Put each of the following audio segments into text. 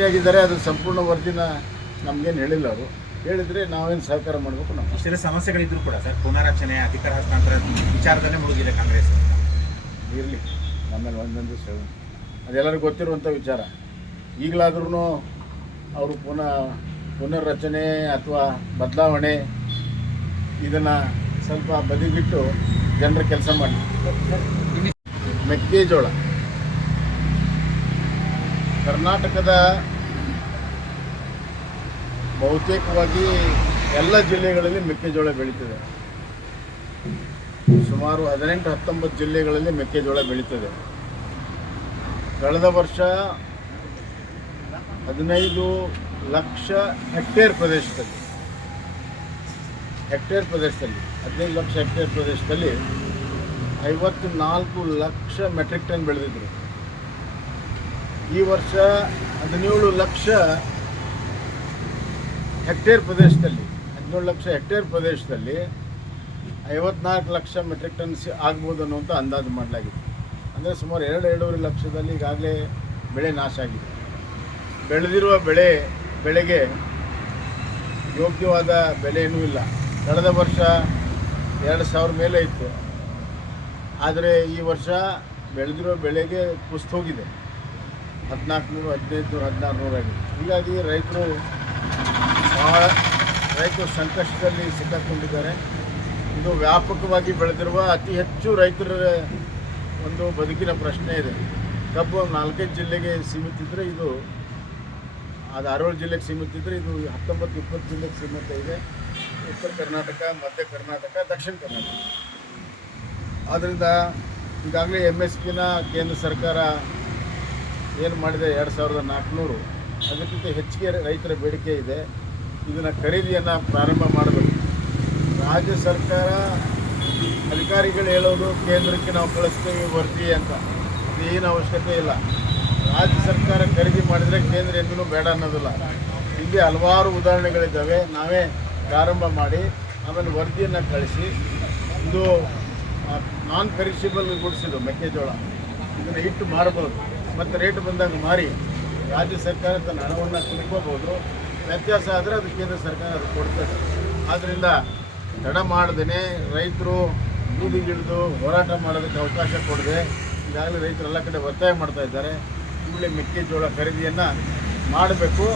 ಭೇಟಿಯಾಗಿದ್ದಾರೆ. ಅದು ಸಂಪೂರ್ಣ ವರದಿನ ನಮಗೇನು ಹೇಳಿಲ್ಲ. ಅವರು ಹೇಳಿದರೆ ನಾವೇನು ಸಹಕಾರ ಮಾಡಬೇಕು. ನಾವು ಇಷ್ಟೆಲ್ಲ ಸಮಸ್ಯೆಗಳಿದ್ರು ಕೂಡ ಸರ್, ಪುನರಚನೆ, ಅಧಿಕಾರ ಹಸ್ತಾಂತರ ವಿಚಾರದಲ್ಲೇ ಮುಳುಗಿದೆ ಕಾಂಗ್ರೆಸ್. ಇರಲಿ, ನಮ್ಮಲ್ಲಿ ಒಂದೊಂದು ಸೇವೆ ಅದೆಲ್ಲರಿಗೂ ಗೊತ್ತಿರುವಂಥ ವಿಚಾರ. ಈಗಲಾದ್ರೂ ಅವರು ಪುನರ್ರಚನೆ ಅಥವಾ ಬದಲಾವಣೆ ಇದನ್ನು ಸ್ವಲ್ಪ ಬದಿಗಿಟ್ಟು ಜನರ ಕೆಲಸ ಮಾಡಿ. ಮೆಕ್ಕೆಜೋಳ ಕರ್ನಾಟಕದ ಬಹುತೇಕವಾಗಿ ಎಲ್ಲ ಜಿಲ್ಲೆಗಳಲ್ಲಿ ಮೆಕ್ಕೆಜೋಳ ಬೆಳೀತದೆ. ಸುಮಾರು 18-19 ಜಿಲ್ಲೆಗಳಲ್ಲಿ ಮೆಕ್ಕೆಜೋಳ ಬೆಳೀತದೆ. ಕಳೆದ ವರ್ಷ 15 ಲಕ್ಷ ಹೆಕ್ಟೇರ್ ಪ್ರದೇಶದಲ್ಲಿ 15 ಲಕ್ಷ ಹೆಕ್ಟೇರ್ ಪ್ರದೇಶದಲ್ಲಿ 54 ಲಕ್ಷ ಮೆಟ್ರಿಕ್ ಟನ್ ಬೆಳೆದಿದ್ರು. ಈ ವರ್ಷ 17 ಲಕ್ಷ ಹೆಕ್ಟೇರ್ ಪ್ರದೇಶದಲ್ಲಿ 54 ಲಕ್ಷ ಮೆಟ್ರಿಕ್ ಟನ್ಸ್ ಆಗ್ಬೋದು ಅನ್ನುವಂಥ ಅಂದಾಜು ಮಾಡಲಾಗಿದೆ. ಅಂದರೆ ಸುಮಾರು 2-2.5 ಲಕ್ಷದಲ್ಲಿ ಈಗಾಗಲೇ ಬೆಳೆ ನಾಶ ಆಗಿದೆ. ಬೆಳೆದಿರುವ ಬೆಳೆಗೆ ಯೋಗ್ಯವಾದ ಬೆಲೆಯೂ ಇಲ್ಲ. ಕಳೆದ ವರ್ಷ 2,000 ಮೇಲೆ ಇತ್ತು. ಆದರೆ ಈ ವರ್ಷ ಬೆಳೆದಿರೋ ಬೆಳೆಗೆ ಕುಸಿದು ಹೋಗಿದೆ. 1400, 1500, 1600 ಆಗಿದೆ. ಹೀಗಾಗಿ ರೈತರು ಸಂಕಷ್ಟದಲ್ಲಿ ಸಿಕ್ಕಾಕೊಂಡಿದ್ದಾರೆ. ಇದು ವ್ಯಾಪಕವಾಗಿ ಬೆಳೆದಿರುವ ಅತಿ ಹೆಚ್ಚು ರೈತರ ಒಂದು ಬದುಕಿನ ಪ್ರಶ್ನೆ ಇದೆ. ಕಬ್ಬು 4-5 ಜಿಲ್ಲೆಗೆ ಸೀಮಿತ ಇದ್ದರೆ, ಇದು 6-7 ಜಿಲ್ಲೆಗೆ ಸೀಮಿತ ಇದ್ದರೆ, ಇದು 19-20 ಜಿಲ್ಲೆಗೆ ಸೀಮಿತ ಇದೆ. ಉತ್ತರ ಕರ್ನಾಟಕ, ಮಧ್ಯ ಕರ್ನಾಟಕ, ದಕ್ಷಿಣ ಕರ್ನಾಟಕ. ಆದ್ದರಿಂದ ಈಗಾಗಲೇ MSPನ ಕೇಂದ್ರ ಸರ್ಕಾರ ಏನು ಮಾಡಿದೆ 2400, ಅದಕ್ಕಿಂತ ಹೆಚ್ಚಿಗೆ ರೈತರ ಬೇಡಿಕೆ ಇದೆ. ಇದನ್ನು ಖರೀದಿಯನ್ನು ಪ್ರಾರಂಭ ಮಾಡಬೇಕು. ರಾಜ್ಯ ಸರ್ಕಾರ ಅಧಿಕಾರಿಗಳು ಹೇಳೋದು ಕೇಂದ್ರಕ್ಕೆ ನಾವು ಕಳಿಸ್ತೇವೆ ವರದಿ ಅಂತ, ಅದೇನು ಅವಶ್ಯಕತೆ ಇಲ್ಲ. ರಾಜ್ಯ ಸರ್ಕಾರ ಖರೀದಿ ಮಾಡಿದರೆ ಕೇಂದ್ರ ಎಂದೂ ಬೇಡ ಅನ್ನೋದಿಲ್ಲ. ಹೀಗೆ ಹಲವಾರು ಉದಾಹರಣೆಗಳಿದ್ದಾವೆ. ನಾವೇ ಪ್ರಾರಂಭ ಮಾಡಿ ಆಮೇಲೆ ವರದಿಯನ್ನು ಕಳಿಸಿ, ಇದು ನಾನ್ ಪೆರಿಷಬಲ್ ಗುಡ್ಸ್, ಇದು ಮೆಕ್ಕೆಜೋಳ, ಇದನ್ನು ಇಟ್ಟು ಮಾರಬಹುದು ಮತ್ತು ರೇಟ್ ಬಂದಾಗ ಮಾರಿ ರಾಜ್ಯ ಸರ್ಕಾರ ತನ್ನ ಹಣವನ್ನು ತಿಳ್ಕೋಬೋದು. ವ್ಯತ್ಯಾಸ ಆದರೆ ಅದು ಕೇಂದ್ರ ಸರ್ಕಾರ ಅದು ಕೊಡ್ತದೆ. ಆದ್ದರಿಂದ ತಡ ಮಾಡದೇ ರೈತರು ಬೀದಿಗಿಳಿದು ಹೋರಾಟ ಮಾಡೋದಕ್ಕೆ ಅವಕಾಶ ಕೊಡದೆ ಈಗಾಗಲೇ ರೈತರು ಎಲ್ಲ ಕಡೆ ಒತ್ತಾಯ ಮಾಡ್ತಾ ಇದ್ದಾರೆ. ಕೂಡಲೇ ಮೆಕ್ಕೆಜೋಳ ಖರೀದಿಯನ್ನು ಮಾಡಬೇಕು,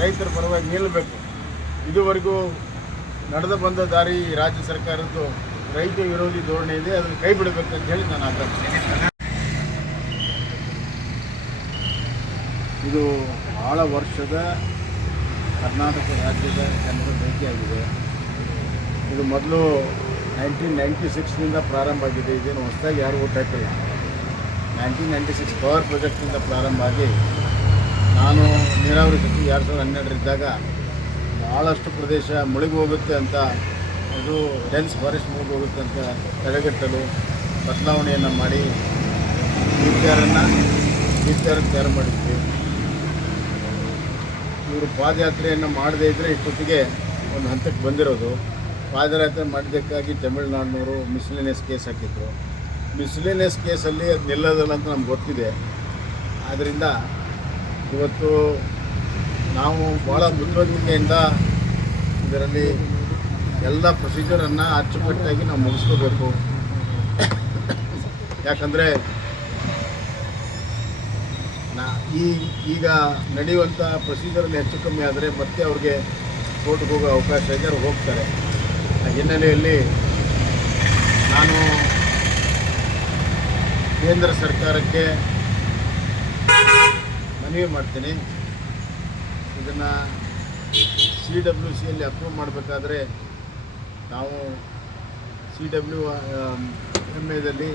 ರೈತರ ಪರವಾಗಿ ನಿಲ್ಲಬೇಕು. ಇದುವರೆಗೂ ನಡೆದು ಬಂದ ದಾರಿ ರಾಜ್ಯ ಸರ್ಕಾರದ್ದು ರೈತ ವಿರೋಧಿ ಧೋರಣೆ ಇದೆ, ಅದನ್ನು ಕೈ ಬಿಡಬೇಕು ಅಂತ ಹೇಳಿ ನಾನು ಆಗ್ರಹಿಸ್ತೇನೆ. ಇದು ಬಹಳ ವರ್ಷದ ಕರ್ನಾಟಕ ರಾಜ್ಯದ ಜನರ ಭೇಟಿಯಾಗಿದೆ. ಇದು ಮೊದಲು 1996ನಿಂದ ಪ್ರಾರಂಭ ಆಗಿದೆ. ಇದೇನು ಹೊಸದಾಗಿ ಯಾರು ಓಟ್ ಹಾಕಿಲ್ಲ. 1996 ಪವರ್ ಪ್ರಾಜೆಕ್ಟ್ನಿಂದ ಪ್ರಾರಂಭ ಆಗಿ ನಾನು ನೀರಾವರಿ ಸಚಿವ 2012 ಇದ್ದಾಗ ಭಾಳಷ್ಟು ಪ್ರದೇಶ ಮುಳುಗಿ ಹೋಗುತ್ತೆ ಅಂತ, ಅದು ಡೆನ್ಸ್ ಫಾರೆಸ್ಟ್ ಮುಳುಗಿ ಹೋಗುತ್ತೆ ಅಂತ ತಡೆಗಟ್ಟಲು ಬದಲಾವಣೆಯನ್ನು ಮಾಡಿ DPR ತಯಾರು ಮಾಡಿದ್ವಿ. ಇವರು ಪಾದಯಾತ್ರೆಯನ್ನು ಮಾಡದೇ ಇದ್ದರೆ ಇಷ್ಟೊತ್ತಿಗೆ ಒಂದು ಹಂತಕ್ಕೆ ಬಂದಿರೋದು. ಪಾದಯಾತ್ರೆ ಮಾಡಿದ್ದಕ್ಕಾಗಿ ತಮಿಳುನಾಡಿನವರು ಮಿಸ್ಲಿನಿಯಸ್ ಕೇಸ್ ಹಾಕಿದ್ರು. ಮಿಸ್ಲಿನಿಯಸ್ ಕೇಸಲ್ಲಿ ಅದು ನಿಲ್ಲೋದಿಲ್ಲ ಅಂತ ನಮ್ಗೆ ಗೊತ್ತಿದೆ. ಆದ್ದರಿಂದ ಇವತ್ತು ನಾವು ಭಾಳ ಬುದ್ಧಿವಂತಿಕೆಯಿಂದ ಇದರಲ್ಲಿ ಎಲ್ಲ ಪ್ರೊಸೀಜರನ್ನು ಅಚ್ಚುಕಟ್ಟಾಗಿ ನಾವು ಮುಗಿಸ್ಕೋಬೇಕು. ಯಾಕಂದರೆ ಈಗ ನಡೆಯುವಂಥ ಪ್ರೊಸೀಜರಲ್ಲಿ ಹೆಚ್ಚು ಕಮ್ಮಿ ಆದರೆ ಮತ್ತೆ ಅವ್ರಿಗೆ ಕೋರ್ಟ್ಗೆ ಹೋಗೋ ಅವಕಾಶ ಇದೆ, ಅವ್ರು ಹೋಗ್ತಾರೆ. ಆ ಹಿನ್ನೆಲೆಯಲ್ಲಿ ನಾನು ಕೇಂದ್ರ ಸರ್ಕಾರಕ್ಕೆ ಮನವಿ ಮಾಡ್ತೀನಿ. ಇದನ್ನು CWCಯಲ್ಲಿ ಅಪ್ರೂವ್ ಮಾಡಬೇಕಾದ್ರೆ ನಾವು CWMAದಲ್ಲಿ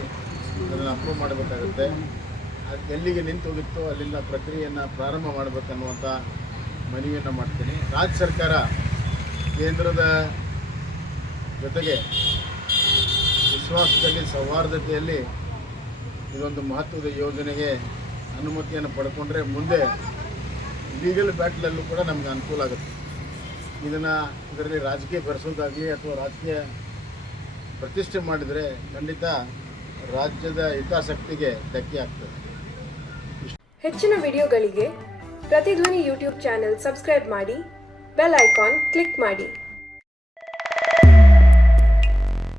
ಅದನ್ನು ಅಪ್ರೂವ್ ಮಾಡಬೇಕಾಗುತ್ತೆ. ಅದು ಎಲ್ಲಿಗೆ ನಿಂತು ಹೋಗಿತ್ತು ಅಲ್ಲಿಂದ ಪ್ರಕ್ರಿಯೆಯನ್ನು ಪ್ರಾರಂಭ ಮಾಡಬೇಕನ್ನುವಂಥ ಮನವಿಯನ್ನು ಮಾಡ್ತೀನಿ. ರಾಜ್ಯ ಸರ್ಕಾರ ಕೇಂದ್ರದ ಜೊತೆಗೆ ವಿಶ್ವಾಸದಲ್ಲಿ, ಸೌಹಾರ್ದತೆಯಲ್ಲಿ ಇದೊಂದು ಮಹತ್ವದ ಯೋಜನೆಗೆ ಅನುಮತಿಯನ್ನು ಪಡ್ಕೊಂಡ್ರೆ ಮುಂದೆ ಲೀಗಲ್ ಬ್ಯಾಟ್ಲಲ್ಲೂ ಕೂಡ ನಮಗೆ ಅನುಕೂಲ ಆಗುತ್ತೆ. ಇದರಲ್ಲಿ ರಾಜಕೀಯ ಬೆರೆಸೋದಾಗಲಿ ಅಥವಾ ರಾಜಕೀಯ ಪ್ರತಿಷ್ಠೆ ಮಾಡಿದರೆ ಖಂಡಿತ ರಾಜ್ಯದ ಹಿತಾಸಕ್ತಿಗೆ ಧಕ್ಕೆ ಆಗ್ತದೆ. ಹೆಚ್ಚಿನ ವಿಡಿಯೋಗಳಿಗೆ ಪ್ರತಿಧ್ವನಿ ಯೂಟ್ಯೂಬ್ ಚಾನೆಲ್ ಸಬ್ಸ್ಕ್ರೈಬ್ ಮಾಡಿ, ಬೆಲ್ ಐಕಾನ್ ಕ್ಲಿಕ್ ಮಾಡಿ.